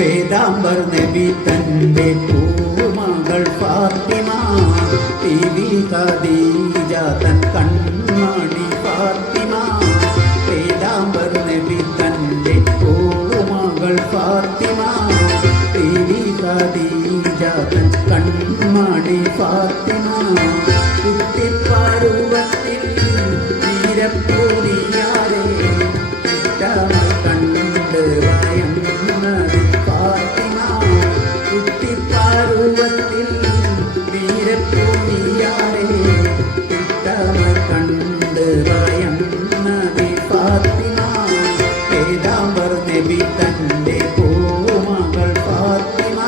വേദാംബർ നബി തന്റെ പൂമകൾ ഫാത്തിമ, ബീവി ഖദീജ തൻ കൺമണി ഫാത്തിമ. വേദാംബർ നബി തന്റെ പൂമകൾ ഫാത്തിമ, ബീവി ഖദീജ തൻ കൺമണി ഫാത്തിമ. കുട്ടിപ്പരുവത്തിൽ വീരപ്പൂരിയാരെ കണ്ട് വയന്നത് ഫാത്തിമ. കുട്ടിപ്പരുവത്തിൽ വീരപ്പൂരിയാരെ കണ്ട് വയന്നത് ഫാത്തിമ. വേദാംബർ നബി തന്റെ പൂമകൾ ഫാത്തിമ,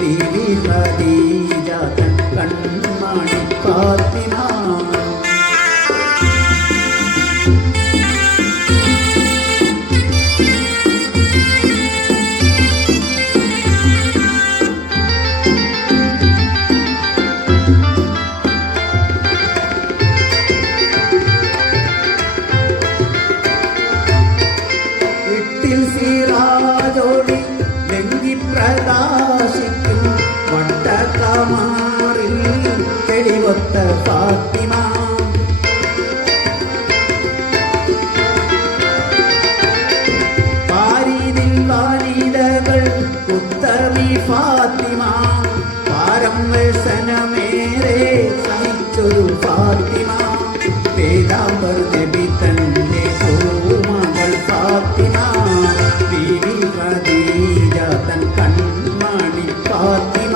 ബീവി ഖദീജ തൻ കൺമണി ഫാത്തിമ. സിറാജോടി വെങ്കി പ്രകാശിക്കും വട്ടക്കമാറിൽ തെളിവൊത്ത ഫാത്തിമ. പാരിതിൽ വാനിതകൾ കുത്തവി ഫാത്തിമ, പാരം വ്യസനമേറെ സഹിച്ചൊരു ഫാത്തിമ. വേദാംബർ നബി തന്റെ പൂമകൾ ഫാത്തിമ, ബീവി ഖദീജ തൻ കൺമണി ഫാത്തിമ.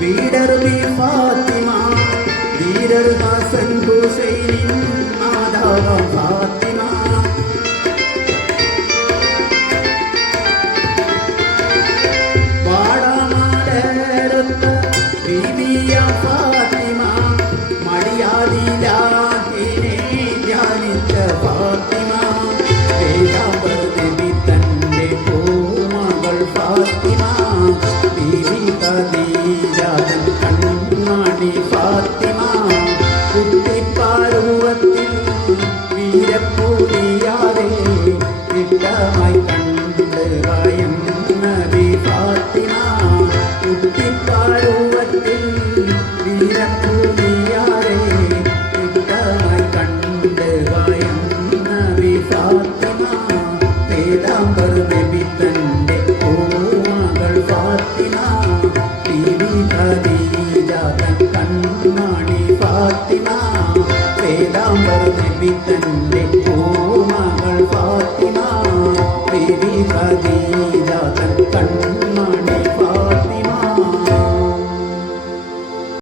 വീരർബി ഫാത്തിമ, വീരർ ഹസൻ ഹുസൈനിൻ മാതാവ ഫാത്തിമ. വാടാമാടടുത്ത ബീവിയ ഫാത്തിമ, മടിയാതിലാകിനെ ധ്യാനിച്ച ഫാത്തിമ. വേദാംബർ നബി തന്റെ പൂമകൾ ഫാത്തിമ, ബീവി ഖദീജ തൻ കൺമണി ഫാത്തിമ. കുട്ടിപ്പരുവത്തിൽ വീരപ്പൂരിയാരെ ഇഷ്ടമായി കണ്ട് വയന്നത് ഫാത്തിമ. കുട്ടിപ്പരുവ